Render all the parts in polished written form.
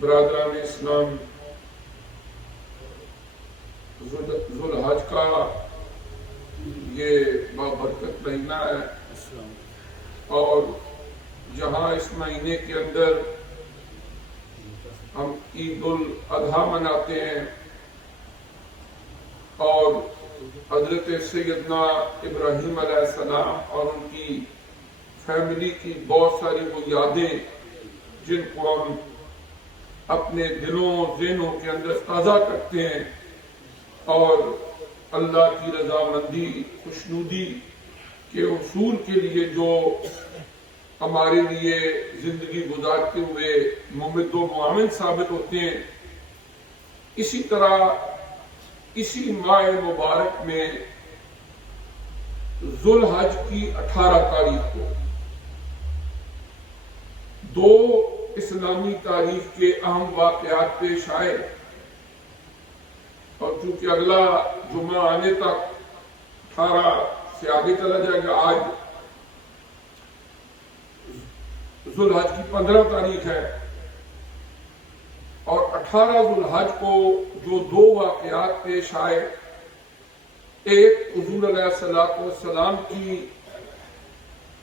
برادران اسلام، ذوالحج کا یہ بابرکت مہینہ ہے، اور جہاں اس مہینے کے اندر ہم عید الاضحیٰ مناتے ہیں اور حضرت سیدنا ابراہیم علیہ السلام اور ان کی فیملی کی بہت ساری وہ یادیں جن کو ہم اپنے دلوں ذہنوں کے اندر تازہ کرتے ہیں اور اللہ کی رضامندی خوشنودی کے حصول کے لیے جو ہمارے لیے زندگی گزارتے ہوئے ممد و معاون ثابت ہوتے ہیں، اسی طرح اسی ماہ مبارک میں ذوالحج کی 18 تاریخ کو دو اسلامی تاریخ کے اہم واقعات پیش آئے، اور چونکہ اگلا جمعہ آنے تک 18 سے آگے چلا جائے گا، آج ذوالحج کی 15 تاریخ ہے، اور 18 ذوالحج کو جو دو واقعات پیش آئے، ایک حضور علیہ السلام کی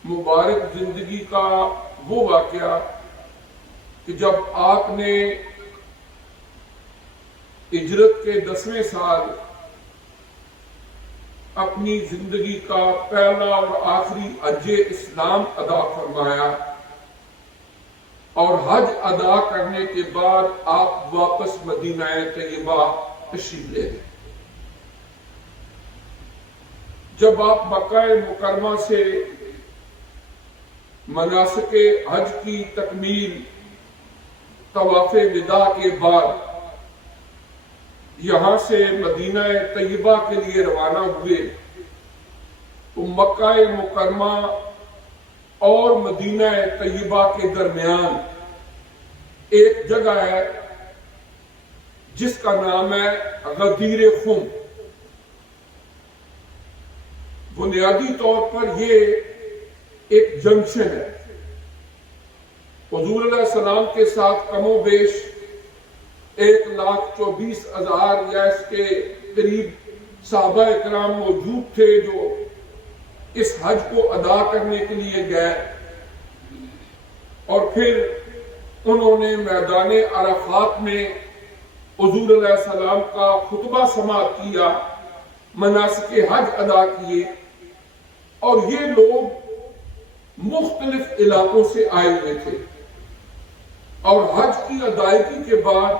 مبارک زندگی کا وہ واقعہ کہ جب آپ نے ہجرت کے 10ویں سال اپنی زندگی کا پہلا اور آخری حج اسلام ادا فرمایا، اور حج ادا کرنے کے بعد آپ واپس مدینہ طیبہ تشریف لے گئے۔ جب آپ مکہ مکرمہ سے مناسک حج کی تکمیل طواف وداع کے بعد یہاں سے مدینہ طیبہ کے لیے روانہ ہوئے تو مکہ مکرمہ اور مدینہ طیبہ کے درمیان ایک جگہ ہے جس کا نام ہے غدیر خم۔ بنیادی طور پر یہ ایک جنکشن ہے۔ حضور علیہ السلام کے ساتھ کم و بیش 1,24,000 یا اس کے قریب صحابہ اکرام موجود تھے جو اس حج کو ادا کرنے کے لیے گئے، اور پھر انہوں نے میدان عرفات میں حضور علیہ السلام کا خطبہ سماعت کیا، مناسک حج ادا کیے، اور یہ لوگ مختلف علاقوں سے آئے ہوئے تھے، اور حج کی ادائیگی کے بعد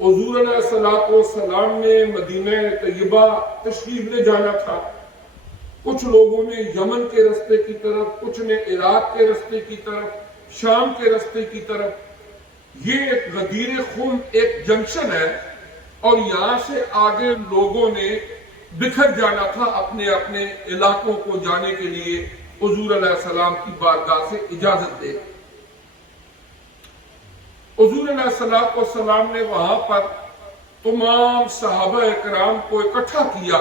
حضور علیہ السلام نے مدینہ طیبہ تشریف لے جانا تھا۔ کچھ لوگوں نے یمن کے رستے کی طرف، کچھ نے عراق کے رستے کی طرف، شام کے رستے کی طرف۔ یہ ایک غدیر خم ایک جنکشن ہے، اور یہاں سے آگے لوگوں نے بکھر جانا تھا اپنے اپنے علاقوں کو جانے کے لیے حضور علیہ السلام کی بارگاہ سے اجازت دے۔ حضور علیہ السلام نے وہاں پر تمام صحابہ اکرام کو اکٹھا کیا،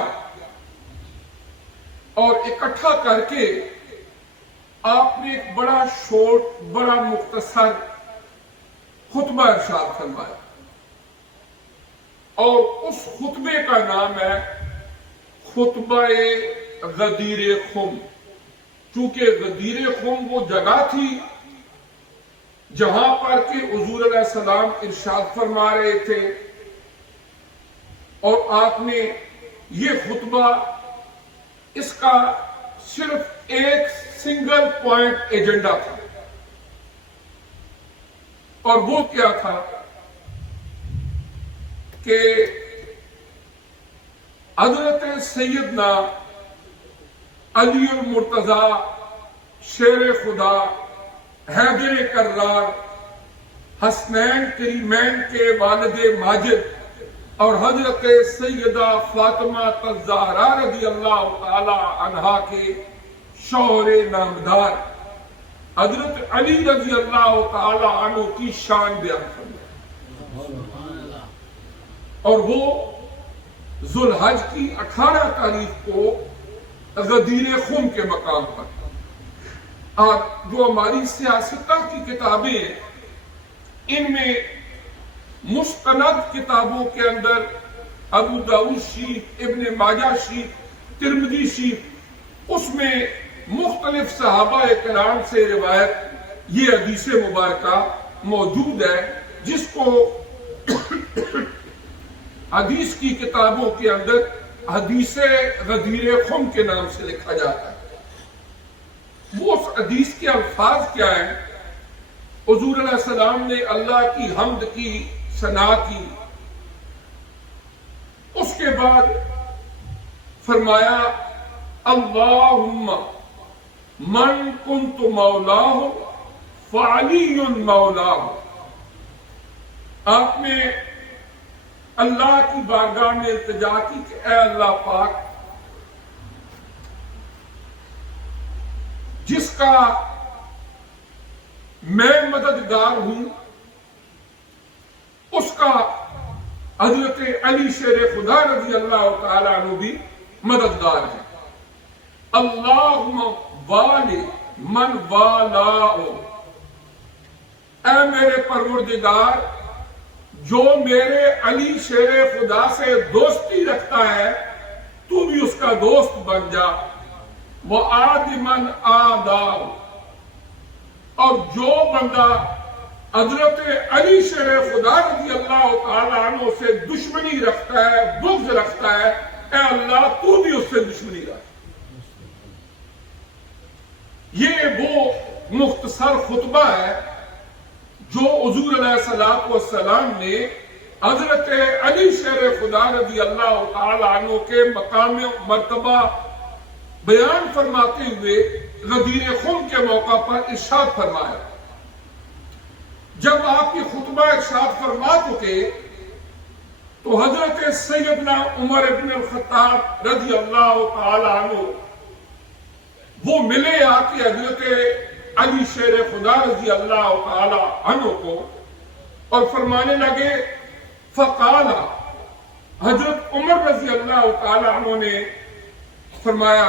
اور اکٹھا کر کے آپ نے ایک بڑا شارٹ، بڑا مختصر خطبہ ارشاد فرمایا، اور اس خطبے کا نام ہے خطبہ غدیر خم۔ چونکہ غدیر خم وہ جگہ تھی جہاں پر کہ حضور علیہ السلام ارشاد فرما رہے تھے، اور آپ نے یہ خطبہ، اس کا صرف ایک سنگل پوائنٹ ایجنڈا تھا، اور وہ کیا تھا کہ حضرت سیدنا علی المرتضی شیر خدا حیدر کرار حسنین کریمین کے والد ماجد اور حضرت سیدہ فاطمہ الزہرا رضی اللہ تعالی عنہا کے شوہر نامدار حضرت علی رضی اللہ تعالی عنہ کی شان بیان فرمائی، اور وہ ذوالحج کی 18 تاریخ کو غدیر خم کے مقام پر جو ہماری سیاستہ کی کتابیں ہیں ان میں مستند کتابوں کے اندر ابو داؤد شریف، ابن ماجہ شریف، ترمذی شریف، اس میں مختلف صحابہ کرام سے روایت یہ حدیث مبارکہ موجود ہے، جس کو حدیث کی کتابوں کے اندر حدیث غدیر خم کے نام سے لکھا جاتا ہے۔ وہ اس حدیث کے الفاظ کیا ہیں؟ حضور علیہ السلام نے اللہ کی حمد کی، ثنا کی، اس کے بعد فرمایا اللہم من کنت مولاہ فعلی مولاہ۔ آپ نے اللہ کی بارگاہ میں التجا کی کہ اے اللہ پاک، جس کا میں مددگار ہوں اس کا حضرت علی شیر خدا رضی اللہ تعالیٰ عنہ بھی مددگار ہے۔ اللہم والی من والاہ، اے میرے پروردگار، جو میرے علی شیر خدا سے دوستی رکھتا ہے تو بھی اس کا دوست بن جا۔ وَآدِ مَنْ آدَاہُ، اور جو بندہ حضرت علی شیر خدا رضی اللہ تعالیٰ عنہ سے دشمنی رکھتا ہے، بغض رکھتا ہے، اے اللہ تو بھی اس سے دشمنی رکھ۔ یہ وہ مختصر خطبہ ہے جو حضور علیہ السلام نے حضرت علی شیر خدا رضی اللہ تعالیٰ عنہ کے مقام مرتبہ بیان فرماتے ہوئے غدیر خم کے موقع پر ارشاد فرمایا۔ جب آپ کی خطبہ ارشاد فرما چکے تو حضرت سیدنا عمر بن الخطاب رضی اللہ تعالی عنہ وہ ملے آ کے حضرت علی شیر خدا رضی اللہ تعالی عنہ کو اور فرمانے لگے، فقال، حضرت عمر رضی اللہ تعالی عنہ نے فرمایا،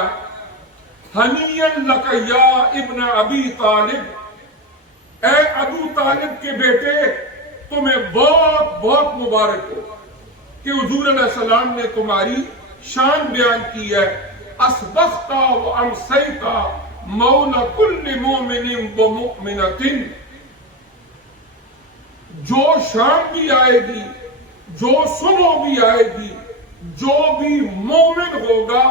ہنیئا لک یا ابن ابی طالب، اے ابو طالب کے بیٹے تمہیں بہت بہت مبارک ہو کہ حضور علیہ السلام نے تمہاری شان بیان کی ہے۔ اصبحت و امسیت مولا کل مومن و مؤمنۃ، جو شام بھی آئے گی، جو صبح بھی آئے گی، جو بھی مومن ہوگا،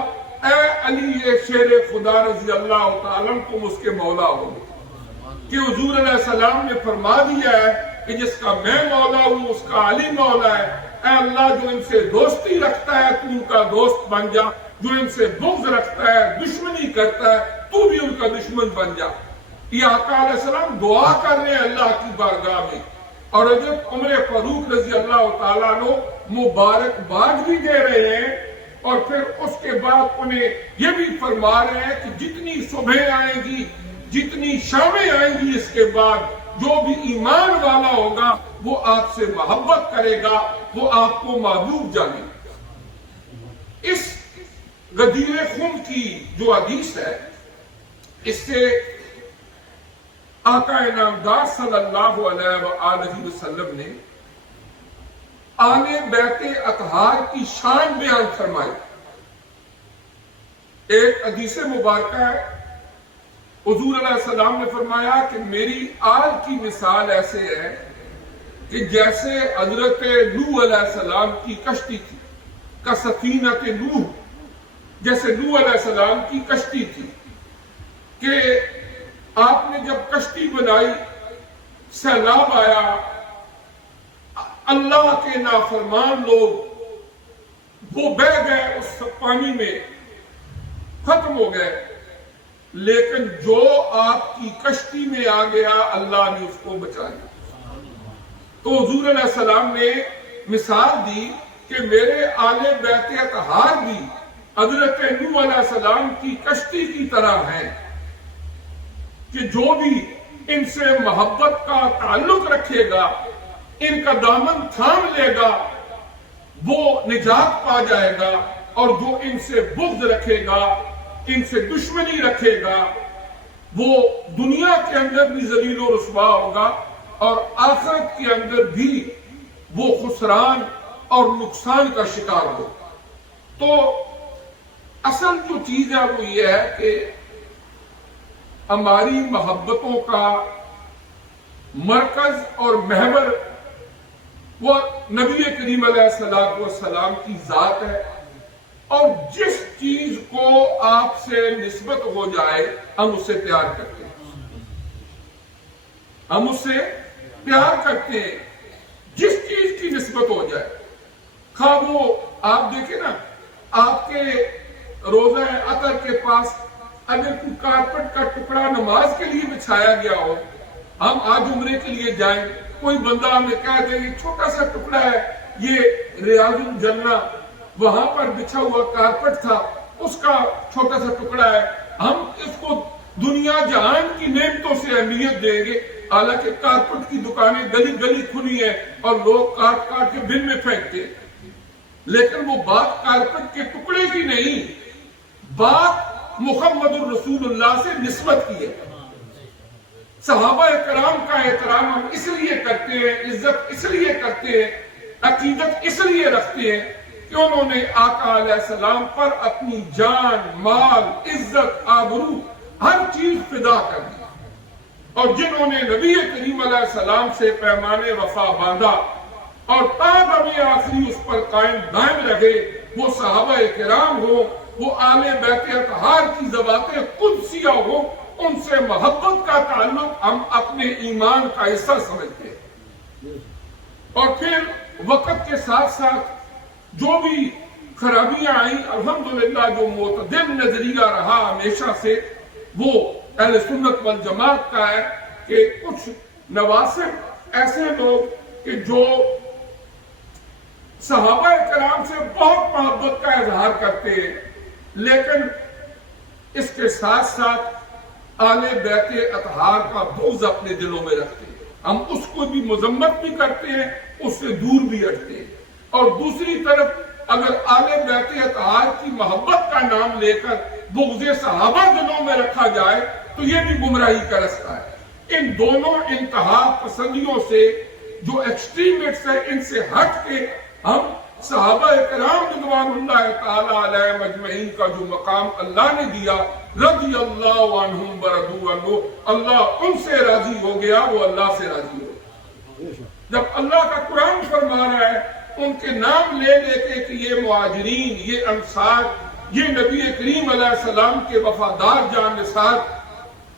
اے علی شیر خدا رضی اللہ تعالیٰ تم اس کے مولا ہو۔ کہ حضور علیہ السلام نے فرما دیا ہے کہ جس کا میں مولا ہوں اس کا علی مولا ہے۔ اے اللہ، جو ان سے دوستی رکھتا ہے تو ان کا دوست بن جا، جو ان سے بغض رکھتا ہے، دشمنی کرتا ہے، تو بھی ان کا دشمن بن جا۔ یہ آقا علیہ السلام دعا کر رہے ہیں اللہ کی بارگاہ میں، اور حضرت عمر فاروق رضی اللہ تعالیٰ عنہ مبارکباد بھی دے رہے ہیں، اور پھر اس کے بعد انہیں یہ بھی فرما رہے ہیں کہ جتنی صبح آئیں گی، جتنی شامیں آئیں گی، اس کے بعد جو بھی ایمان والا ہوگا وہ آپ سے محبت کرے گا، وہ آپ کو محبوب جانے گا۔ اس غدیر خم کی جو حدیث ہے، اس سے آقا انعامدار صلی اللہ علیہ وآلہ وسلم نے آل بیت اطہار کی شان بیان فرمائی۔ ایک حدیث مبارکہ ہے، حضور علیہ السلام نے فرمایا کہ میری آل کی مثال ایسے ہے کہ جیسے حضرت نوح علیہ السلام کی کشتی تھی، کسفینۃ نوح، جیسے نوح علیہ السلام کی کشتی تھی، کہ آپ نے جب کشتی بنائی، سیلاب آیا، اللہ کے نافرمان لوگ وہ بہہ گئے اس پانی میں، ختم ہو گئے، لیکن جو آپ کی کشتی میں آ گیا اللہ نے اس کو بچایا۔ تو حضور علیہ السلام نے مثال دی کہ میرے آل بیت اطہار بھی حضرت نوح علیہ السلام کی کشتی کی طرح ہیں، کہ جو بھی ان سے محبت کا تعلق رکھے گا، ان کا دامن تھام لے گا، وہ نجات پا جائے گا، اور جو ان سے بغض رکھے گا، ان سے دشمنی رکھے گا، وہ دنیا کے اندر بھی ذلیل و رسوا ہوگا اور آخرت کے اندر بھی وہ خسران اور نقصان کا شکار ہوگا۔ تو اصل جو چیز ہے وہ یہ ہے کہ ہماری محبتوں کا مرکز اور محور وہ نبی کریم علیہ السلام کی ذات ہے، اور جس چیز کو آپ سے نسبت ہو جائے ہم اسے پیار کرتے ہیں، ہم اسے پیار کرتے ہیں جس چیز کی نسبت ہو جائے۔ خواہ وہ آپ دیکھیں نا، آپ کے روزہ عطر کے پاس اگر کوئی کارپٹ کا ٹکڑا نماز کے لیے بچھایا گیا ہو، ہم آج عمرے کے لیے جائیں، کوئی بندہ ہمیں کہہ دے یہ چھوٹا سا ٹکڑا ہے، یہ ریاض الجنہ وہاں پر بچھا ہوا کارپٹ تھا، اس کا چھوٹا سا ٹکڑا ہے، ہم اس کو دنیا جہان کی نعمتوں سے اہمیت دیں گے، حالانکہ کارپٹ کی دکانیں گلی گلی کھلی ہیں اور لوگ کاٹ کاٹ کے بن میں پھینکتے ہیں۔ لیکن وہ بات کارپٹ کے ٹکڑے کی نہیں، بات محمد الرسول اللہ سے نسبت کی ہے۔ صحابہ کرام کا احترام ہم اس لیے کرتے ہیں، عزت اس لیے کرتے ہیں، عقیدت اس لیے رکھتے ہیں کہ انہوں نے آقا علیہ السلام پر اپنی جان، مال، عزت، آبرو ہر چیز فدا کر دی، اور جنہوں نے نبی کریم علیہ السلام سے پیمانے وفا باندھا اور تا دم آخری اس پر قائم دائم رہے، وہ صحابہ کرام ہو، وہ آل بیت اطہار کی ذوات قدسیہ ہو، ان سے محبت کا تعلق ہم اپنے ایمان کا حصہ سمجھتے ہیں۔ اور پھر وقت کے ساتھ ساتھ جو بھی خرابیاں آئیں، الحمدللہ جو معتدل نظریہ رہا ہمیشہ سے وہ اہل سنت والجماعت کا ہے کہ کچھ نواسب ایسے لوگ کہ جو صحابہ کرام سے بہت محبت کا اظہار کرتے ہیں، لیکن اس کے ساتھ ساتھ آل بیت اطہار کا بغض اپنے دلوں میں رکھتے ہیں، ہم اس کو بھی مذمت بھی کرتے ہیں، اس سے دور بھی ہٹتے ہیں، اور دوسری طرف اگر آل بیت اطہار کی محبت کا نام لے کر بغض صحابہ دلوں میں رکھا جائے تو یہ بھی گمراہی کا رستہ ہے۔ ان دونوں انتہا پسندیوں سے جو ایکسٹریمسٹ ہیں، ان سے ہٹ کے ہم صحابہ کرام رضوان اللہ تعالی علیہ مجمعین کا جو مقام اللہ نے دیا، رضی اللہ عنہم ورضوا عنہ، اللہ ان سے راضی ہو گیا، وہ اللہ سے راضی ہو گیا۔ جب اللہ کا قرآن فرما رہا ہے ان کے نام لے لے کے کہ یہ مہاجرین، یہ انصار، یہ نبی کریم علیہ السلام کے وفادار جانثار،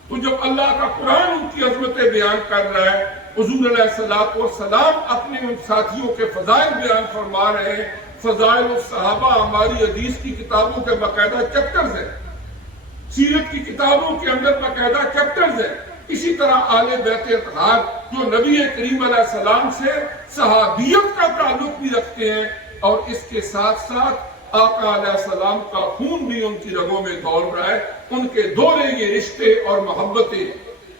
تو جب اللہ کا قرآن ان کی عظمتیں بیان کر رہا ہے، حضور علیہ السلام اپنے ان ساتھیوں کے فضائل بیان فرما رہے ہیں۔ فضائل الصحابہ ہماری حدیث کی کتابوں کے باقاعدہ چیپٹرز ہیں، سیرت کی کتابوں کے اندر باقاعدہ چیپٹرز ہیں۔ اسی طرح آل بیت اطہار جو نبی کریم علیہ السلام سے صحابیت کا تعلق بھی رکھتے ہیں، اور اس کے ساتھ ساتھ آقا علیہ السلام کا خون بھی ان کی رگوں میں دوڑ رہا ہے، ان کے دورے یہ رشتے اور محبتیں۔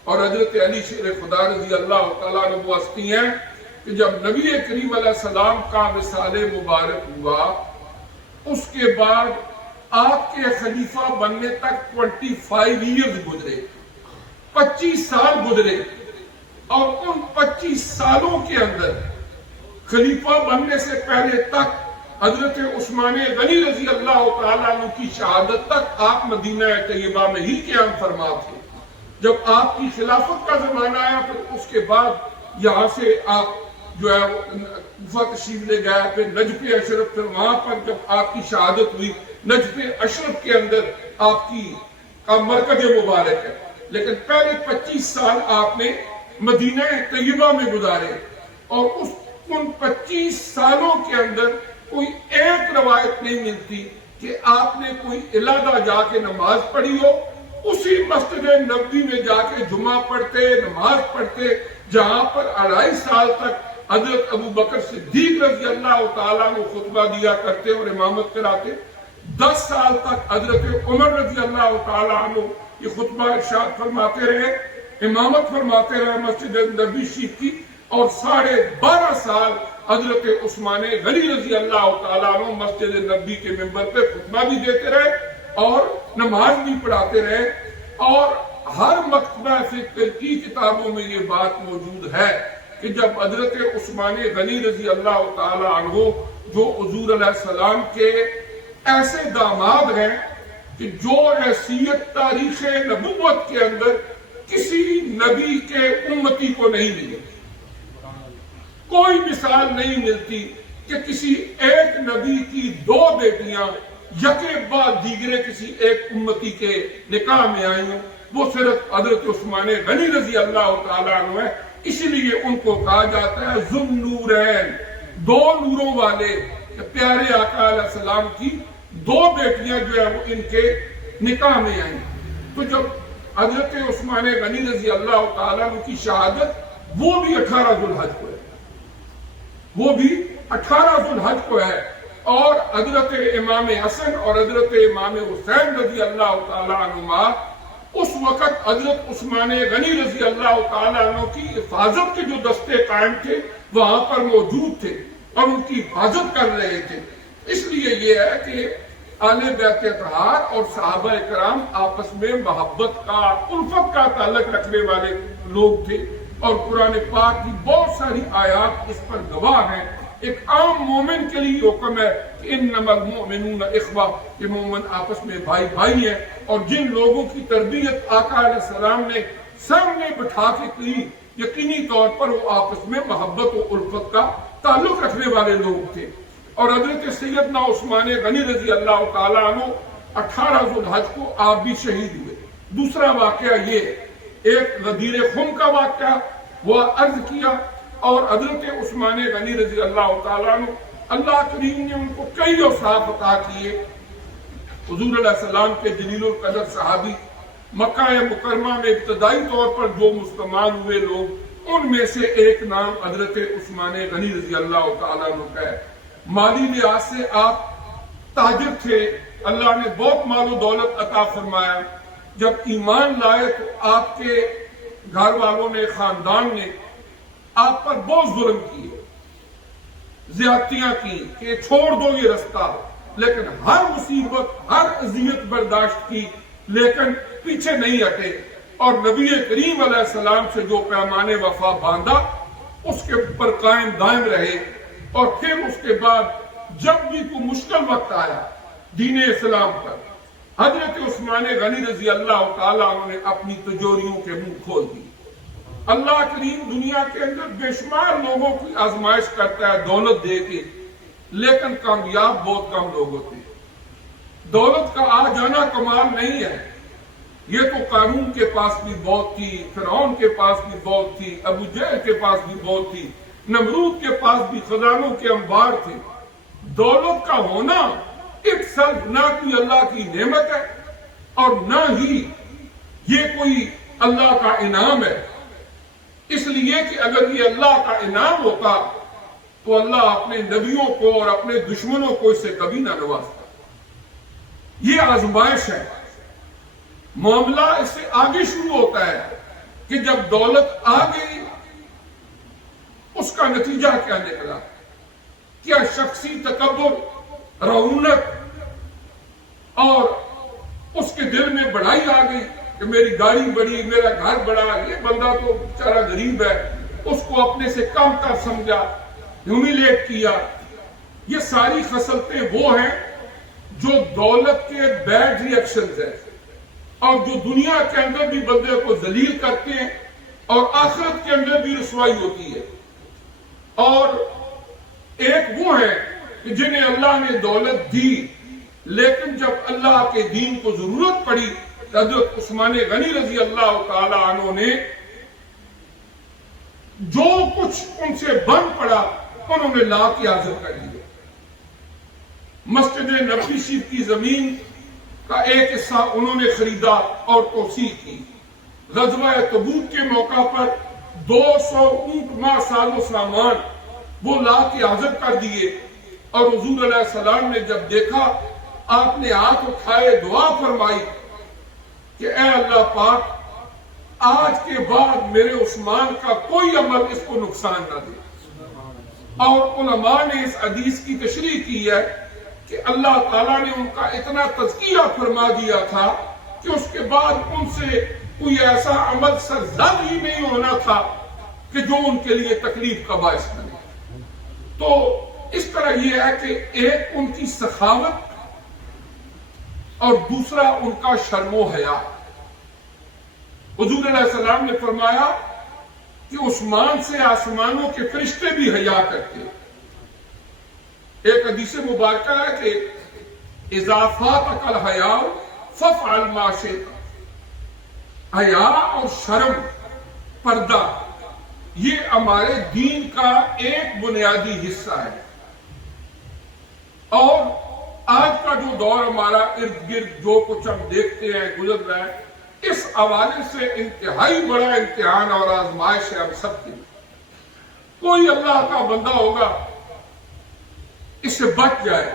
اور حضرت علی شیر خدا رضی اللہ تعالیٰ عنہ وہ ہستی ہیں کہ جب نبی کریم علیہ السلام کا وصال مبارک ہوا، اس کے بعد آپ کے خلیفہ بننے تک 25 ایئرز گزرے، 25 سال گزرے، اور ان 25 سالوں کے اندر خلیفہ بننے سے پہلے تک حضرت عثمان غنی رضی اللہ تعالیٰ عنہ کی شہادت تک آپ مدینہ طیبہ میں ہی قیام فرما تھے۔ جب آپ کی خلافت کا زمانہ آیا پھر اس کے بعد یہاں سے آپ جو ہے کوفہ تشریف لے گیا، پھر نجف اشرف، پھر وہاں پر جب آپ کی شہادت ہوئی نجف اشرف کے اندر آپ کی مرکز مبارک ہے، لیکن پہلے 25 سال آپ نے مدینہ طیبہ میں گزارے، اور ان 25 سالوں کے اندر کوئی ایک روایت نہیں ملتی کہ آپ نے کوئی علیحدہ جا کے نماز پڑھی ہو، اسی مسجد نبوی میں جا کے جمعہ پڑھتے، نماز پڑھتے، جہاں پر 2.5 سال تک حضرت ابو بکر صدیق رضی اللہ تعالیٰ عنہ خطبہ دیا کرتے اور امامت کراتے، 10 سال تک حضرت عمر رضی اللہ تعالیٰ عنہ یہ خطبہ ارشاد فرماتے رہے، امامت فرماتے رہے مسجد نبوی شریف کی، اور 12.5 سال حضرت عثمان غنی رضی اللہ تعالیٰ عنہ مسجد نبوی کے منبر پہ خطبہ بھی دیتے رہے اور نماز بھی پڑھاتے رہے۔ اور ہر مکتبہ فکر کی کتابوں میں یہ بات موجود ہے کہ جب حضرت عثمان غنی رضی اللہ تعالی عنہ جو حضور علیہ السلام کے ایسے داماد ہیں کہ جو حیثیت تاریخ نبوت کے اندر کسی نبی کے امتی کو نہیں ملی، کوئی مثال نہیں ملتی کہ کسی ایک نبی کی دو بیٹیاں یکے بعد دیگرے کسی ایک امتی کے نکاح میں آئی ہوں، وہ صرف حضرت عثمان غنی رضی اللہ تعالیٰ عنہ ہے۔ اسی لیے ان کو کہا جاتا ہے ذو النورین، دو نوروں والے۔ پیارے آقا علیہ السلام کی دو بیٹیاں جو ہے وہ ان کے نکاح میں آئیں۔ تو جب حضرت عثمان غنی رضی اللہ تعالیٰ عنہ کی شہادت وہ بھی 18 ذوالحج کو ہے، وہ بھی 18 ذوالحج کو ہے، اور حضرت امام حسن اور حضرت امام حسین رضی اللہ تعالیٰ عنہما اس وقت حضرت عثمان غنی رضی اللہ تعالیٰ عنہ کی حفاظت کے جو دستے قائم تھے وہاں پر موجود تھے اور ان کی حفاظت کر رہے تھے۔ اس لیے یہ ہے کہ آل بیت اطہار اور صحابہ کرام آپس میں محبت کا، الفت کا تعلق رکھنے والے لوگ تھے، اور قرآن پاک کی بہت ساری آیات اس پر گواہ ہیں۔ ایک عام مومن کے لیے حکم ہے کہ انما المؤمنون اخوہ، یہ مومن آپس میں بھائی بھائی ہیں، اور جن لوگوں کی تربیت آقا علیہ السلام نے سامنے بٹھا کے کی، یقینی طور پر وہ آپس میں محبت و الفت کا تعلق رکھنے والے لوگ تھے۔ اور حضرت سیدنا عثمان غنی رضی اللہ تعالیٰ عنہ 18 ذوالحج کو آپ بھی شہید ہوئے۔ دوسرا واقعہ یہ، ایک غدیر خم کا واقعہ وہ عرض کیا، اور حضرت عثمان غنی رضی اللہ تعالیٰ عنہ اللہ کریم نے ان کو کئی اوصاف عطا کیے۔ حضور علیہ السلام کے جلیل القدر صحابی، مکہ مکرمہ میں ابتدائی طور پر جو مسلمان ہوئے لوگ، ان میں سے ایک نام حضرت عثمان غنی رضی اللہ تعالیٰ عنہ کا ہے۔ مالی لحاظ سے آپ تاجر تھے، اللہ نے بہت مال و دولت عطا فرمایا۔ جب ایمان لائے تو آپ کے گھر والوں نے، خاندان نے آپ پر بہت ظلم کیے، زیادتیاں کی کہ چھوڑ دو یہ رستہ، لیکن ہر مصیبت، ہر اذیت برداشت کی، لیکن پیچھے نہیں ہٹے، اور نبی کریم علیہ السلام سے جو پیمان وفا باندھا اس کے پر قائم دائم رہے۔ اور پھر اس کے بعد جب بھی کوئی مشکل وقت آیا دین اسلام پر، حضرت عثمان غنی رضی اللہ تعالیٰ عنہ نے اپنی تجوریوں کے منہ کھول دی۔ اللہ کریم دنیا کے اندر بے شمار لوگوں کی آزمائش کرتا ہے دولت دے کے، لیکن کامیاب بہت کم لوگ ہوتے ہیں۔ دولت کا آ جانا کمال نہیں ہے، یہ تو قارون کے پاس بھی بہت تھی، فرعون کے پاس بھی بہت تھی، ابو جہل کے پاس بھی بہت تھی، نمرود کے پاس بھی خزانوں کے انبار تھے۔ دولت کا ہونا اکثر نہ کوئی اللہ کی نعمت ہے اور نہ ہی یہ کوئی اللہ کا انعام ہے، اس لیے کہ اگر یہ اللہ کا انعام ہوتا تو اللہ اپنے نبیوں کو اور اپنے دشمنوں کو اس سے کبھی نہ نوازتا۔ یہ آزمائش ہے، معاملہ اس سے آگے شروع ہوتا ہے کہ جب دولت آ گئی اس کا نتیجہ کیا نکلا، کیا شخصی تکبر، رعونت، اور اس کے دل میں بڑائی آ گئی کہ میری گاڑی بڑی، میرا گھر بڑا، یہ بندہ تو بیچارہ غریب ہے، اس کو اپنے سے کم تر سمجھا، ہیومیلیٹ کیا۔ یہ ساری خصلتیں وہ ہیں جو دولت کے بیڈ ری ایکشنز ہیں، اور جو دنیا کے اندر بھی بندے کو ذلیل کرتے ہیں اور آخرت کے اندر بھی رسوائی ہوتی ہے۔ اور ایک وہ ہے کہ جنہیں اللہ نے دولت دی، لیکن جب اللہ کے دین کو ضرورت پڑی، حضرت عثمان غنی رضی اللہ تعالی عنہ نے جو کچھ ان سے بن پڑا انہوں نے لا کے حاضر کر دیا۔ مسجد نبوی شریف کی زمین کا ایک حصہ انہوں نے خریدا اور توسیع کی۔ غزوہ تبوک کے موقع پر 200 اونٹ ماہ سال و سامان وہ لا کے حاضر کر دیے، اور حضور علیہ السلام نے جب دیکھا آپ نے ہاتھ اٹھائے، دعا فرمائی کہ اے اللہ پاک آج کے بعد میرے عثمان کا کوئی عمل اس کو نقصان نہ دے۔ اور علماء نے اس حدیث کی تشریح کی ہے کہ اللہ تعالیٰ نے ان کا اتنا تزکیہ فرما دیا تھا کہ اس کے بعد ان سے کوئی ایسا عمل سرزد ہی نہیں ہونا تھا کہ جو ان کے لیے تکلیف کا باعث بنے۔ تو اس طرح یہ ہے کہ ایک ان کی سخاوت اور دوسرا ان کا شرم و حیا۔ حضور علیہ السلام نے فرمایا کہ عثمان سے آسمانوں کے فرشتے بھی حیا کرتے۔ ایک حدیث مبارکہ ہے کہ اذا فاتک الحیاء فافعل ما شئت۔ حیا اور شرم، پردہ، یہ ہمارے دین کا ایک بنیادی حصہ ہے، اور آج کا جو دور ہمارا ارد گرد جو کچھ ہم دیکھتے ہیں گزر رہا ہے، اس حوالے سے انتہائی بڑا امتحان اور آزمائش ہے ہم سب کے لیے۔ کوئی اللہ کا بندہ ہوگا اس سے بچ جائے۔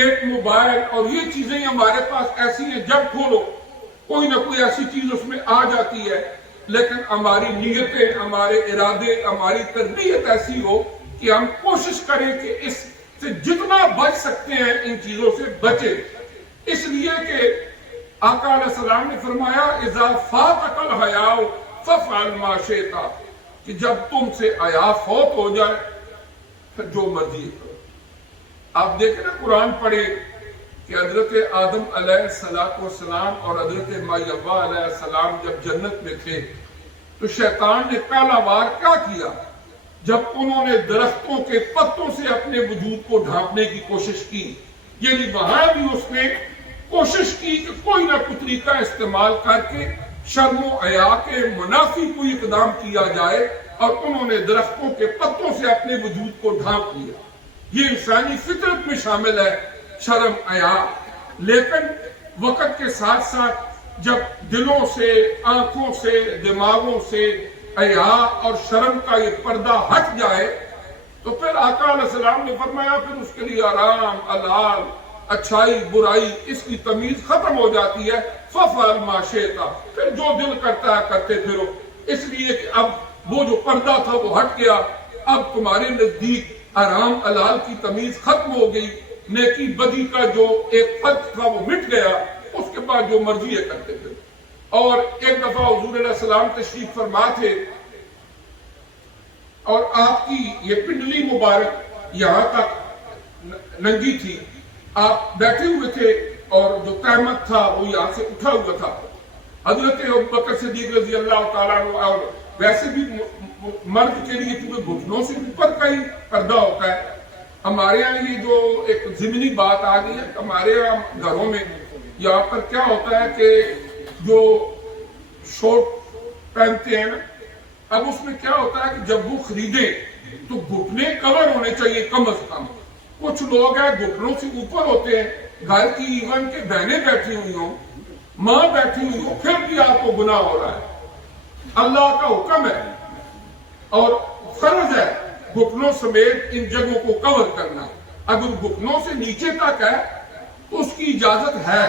ایک موبائل اور یہ چیزیں ہمارے پاس ایسی ہیں، جب کھولو کوئی نہ کوئی ایسی چیز اس میں آ جاتی ہے، لیکن ہماری نیتیں، ہمارے ارادے، ہماری تربیت ایسی ہو کہ ہم کوشش کریں کہ اس سے جتنا بچ سکتے ہیں ان چیزوں سے بچے۔ اس لیے کہ آقا علیہ السلام نے فرمایا اذا فاتک الحیاء فافعل ما شئت، کہ جب تم سے حیا فوت ہو جائے پھر جو مرضی کرو۔ آپ دیکھیں نا، قرآن پڑھے کہ حضرت آدم علیہ السلام اور حضرت مائی حوا علیہ السلام جب جنت میں تھے تو شیطان نے پہلا بار کیا کیا؟ جب انہوں نے درختوں کے پتوں سے اپنے وجود کو ڈھانپنے کی کوشش کی، یعنی وہاں بھی اس نے کوشش کی کہ کوئی نہ کوئی طریقہ استعمال کر کے شرم و حیا کے منافی کوئی اقدام کیا جائے، اور انہوں نے درختوں کے پتوں سے اپنے وجود کو ڈھانپ لیا۔ یہ انسانی فطرت میں شامل ہے شرم حیا، لیکن وقت کے ساتھ ساتھ جب دلوں سے، آنکھوں سے، دماغوں سے حیا اور شرم کا یہ پردہ ہٹ جائے تو پھر آقا علیہ السلام نے فرمایا پھر اس کے لیے آرام، حلال، اچھائی، برائی، اس کی تمیز ختم ہو جاتی ہے۔ فافعل ما شئت، پھر جو دل کرتا ہے کرتے پھرو۔ اس لیے کہ اب وہ جو پردہ تھا وہ ہٹ گیا، اب تمہارے نزدیک آرام حلال کی تمیز ختم ہو گئی، نیکی بدی کا جو ایک فرق تھا وہ مٹ گیا، اس کے بعد جو مرضی ہے کرتے پھرو۔ اور ایک دفعہ حضور علیہ السلام تشریف فرما تھے اور آپ کی یہ پنڈلی مبارک یہاں تک ننگی تھی، آپ بیٹھے ہوئے تھے اور جو قیمت تھا وہ یہاں سے اٹھا ہوا تھا۔ حضرت ابوبکر صدیق رضی اللہ تعالیٰ عنہ، اور ویسے بھی مرد کے لیے کیونکہ گھٹنوں سے اوپر کا ہی پردہ ہوتا ہے، ہمارے یہاں یہ جو ایک ضمنی بات آ گئی ہے، ہمارے یہاں گھروں میں یہاں پر کیا ہوتا ہے کہ جو شورٹ پہنتے ہیں نا، اب اس میں کیا ہوتا ہے کہ جب وہ خریدیں تو گھٹنے کور ہونے چاہیے کم از کم۔ کچھ لوگ ہیں گھٹنوں سے اوپر ہوتے ہیں، گھر کی ایون کے بہنیں بیٹھی ہوئی ہوں، ماں بیٹھی ہوئی ہوں، پھر بھی آپ کو گناہ ہو رہا ہے۔ اللہ کا حکم ہے اور فرض ہے گھٹنوں سمیت ان جگہوں کو کور کرنا۔ اگر گھٹنوں سے نیچے تک ہے تو اس کی اجازت ہے،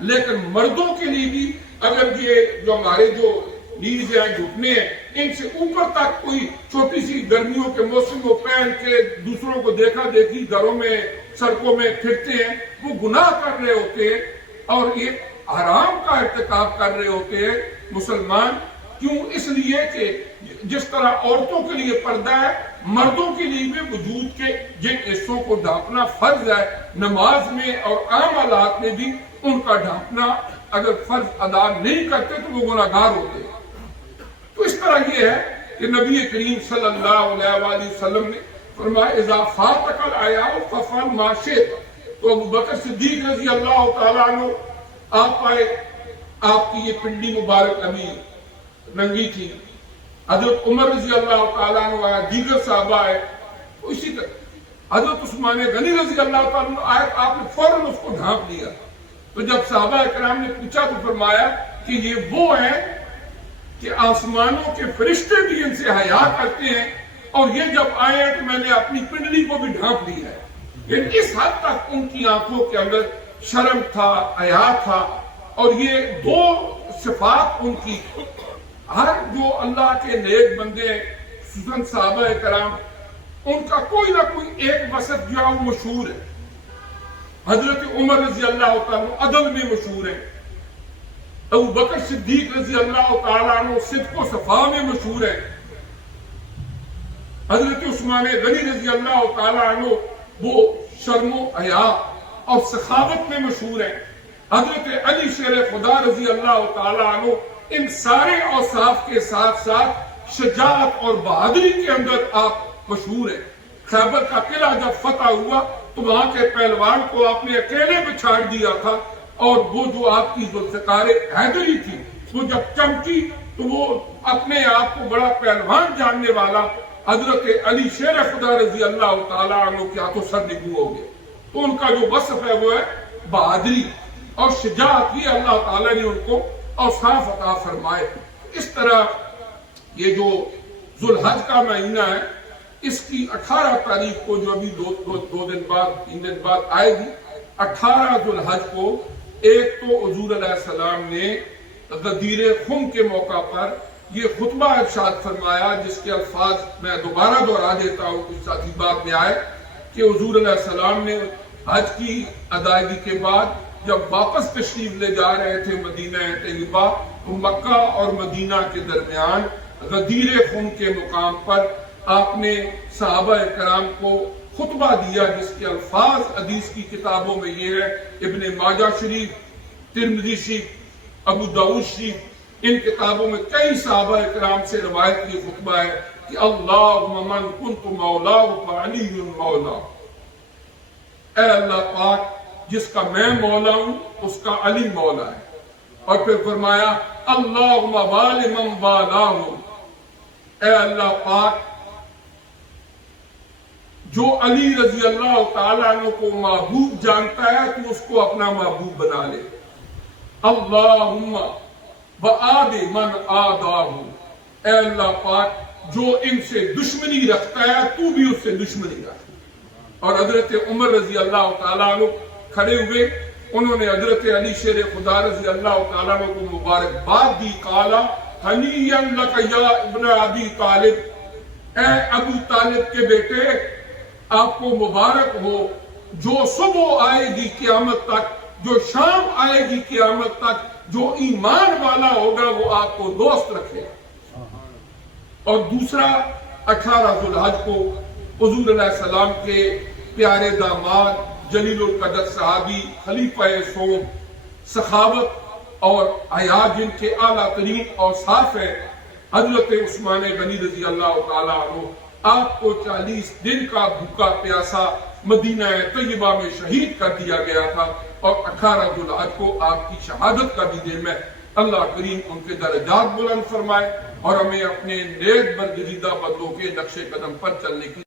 لیکن مردوں کے لیے بھی اگر یہ جو ہمارے جو نیز ہیں، گھٹنے ہیں، ان سے اوپر تک کوئی چھوٹی سی گرمیوں کے موسم کو پہن کے دوسروں کو دیکھا دیکھی گھروں میں سڑکوں میں پھرتے ہیں، وہ گناہ کر رہے ہوتے ہیں اور یہ حرام کا ارتکاب کر رہے ہوتے ہیں مسلمان۔ کیوں؟ اس لیے کہ جس طرح عورتوں کے لیے پردہ ہے، مردوں کے لیے بھی وجود کے جن حصوں کو ڈھانپنا فرض ہے، نماز میں اور عام حالات میں بھی ان کا ڈھانپنا اگر فرض ادا نہیں کرتے تو وہ گناہگار ہوتے ہیں۔ تو اس طرح یہ ہے کہ نبی کریم صلی اللہ علیہ وآلہ وسلم نے فرمایا اذا فاتک الحیاء فافعل ما شئت۔ تو ابوبکر صدیق رضی اللہ تعالیٰ عنہ آپ آئے، آپ کی یہ پنڈلی مبارک ابھی ننگی تھی، حضرت عمر رضی اللہ تعالیٰ عنہ آئے، دیگر صحابہ آئے، تو اسی طرح حضرت عثمان غنی رضی اللہ تعالیٰ عنہ آئے، آپ نے فوراً اس کو ڈھانپ لیا۔ تو جب صحابہ کرام نے پوچھا تو فرمایا کہ یہ وہ ہیں کہ آسمانوں کے فرشتے بھی ان سے حیا کرتے ہیں، اور یہ جب آئے ہیں تو میں نے اپنی پنڈلی کو بھی ڈھانپ لی ہے۔ یعنی اس حد تک ان کی آنکھوں کے اندر شرم تھا، حیا تھا، اور یہ دو صفات ان کی ہر جو اللہ کے نیک بندے خصوصاً صحابہ کرام، ان کا کوئی نہ کوئی ایک وصف جو ہے وہ مشہور ہے۔ حضرت عمر رضی اللہ تعالیٰ عدل میں مشہور ہیں، ابو بکر صدیق رضی اللہ تعالیٰ عنہ صدق و صفا میں مشہور ہے، حضرت عثمان غنی رضی اللہ تعالیٰ عنہ وہ شرم و حیا اور سخاوت میں مشہور ہے، حضرت علی شیر خدا رضی اللہ تعالیٰ عنہ ان سارے اوصاف کے ساتھ ساتھ شجاعت اور بہادری کے اندر آپ مشہور ہیں۔ خیبر کا قلعہ جب فتح ہوا تو وہاں کے پہلوان کو آپ نے اکیلے بچھاڑ دیا تھا، اور وہ جو آپ کی ذوالفقار حیدری تھی وہ جب چمکی تو وہ اپنے آپ کو بڑا پہلوان جاننے والا حضرت علی شیر خدا رضی اللہ تعالیٰ عنہ کے ہاتھوں سر نگو ہو گئے۔ تو ان کا جو وصف ہے وہ ہے بہادری اور شجاعت، یہ اللہ تعالیٰ نے ان کو اوصاف عطا فرمائے۔ اس طرح یہ جو ذوالحج کا مہینہ ہے، اس کی 18 تاریخ کو جو ابھی دو دن بعد 3 دن بعد آئے گی، 18 ذوالحج کو ایک تو حضور علیہ السلام نے غدیر خم کے موقع پر یہ خطبہ ارشاد فرمایا، جس کے الفاظ میں دوبارہ دہرا دیتا ہوں، کچھ ساتھی بات میں آئے کہ حضور علیہ السلام نے حج کی ادائیگی کے بعد جب واپس تشریف لے جا رہے تھے مدینہ طیبہ، تو مکہ اور مدینہ کے درمیان غدیر خم کے مقام پر آپ نے صحابہ کرام کو خطبہ دیا، جس کے الفاظ حدیث کی کتابوں میں یہ ہے، ابن ماجہ شریف، ترمذی شریف، ابو داؤد شریف، ان کتابوں میں کئی صحابہ کرام سے روایت یہ خطبہ ہے کہ اللہم من کنت مولا فعلی مولا، اے اللہ پاک جس کا میں مولا ہوں اس کا علی مولا ہے۔ اور پھر فرمایا اللہم والی من والاہ، اے اللہ پاک جو علی رضی اللہ تعالیٰ عنہ کو محبوب جانتا ہے تو اس کو اپنا محبوب بنا لے۔ اللہم وآد من آداہ، اے اللہ پاک جو ان سے دشمنی رکھتا ہے تو بھی اس سے دشمنی رکھ۔ اور حضرت عمر رضی اللہ تعالیٰ عنہ کھڑے ہوئے، انہوں نے حضرت علی شیر خدا رضی اللہ تعالیٰ عنہ کو مبارکباد دی، قالا ہنیئا لک یا ابن ابی طالب، اے ابو طالب کے بیٹے آپ کو مبارک ہو، جو صبح آئے گی قیامت تک، جو شام آئے گی قیامت تک، جو ایمان والا ہوگا وہ آپ کو دوست رکھے۔ اور دوسرا 18 ذوالحج کو حضور علیہ السلام کے پیارے داماد جلیل القدر صحابی خلیفہ سوم، سخاوت اور حیا جن کے اعلیٰ ترین اوصاف ہے، حضرت عثمان غنی رضی اللہ تعالیٰ عنہ، آپ کو 40 دن کا بھوکا پیاسا مدینہ طیبہ میں شہید کر دیا گیا تھا، اور 18 ذوالحج کو آپ کی شہادت کا بھی دن ہے۔ اللہ کریم ان کے درجات بلند فرمائے اور ہمیں اپنے نیک برگزیدہ بندوں کے نقش قدم پر چلنے کی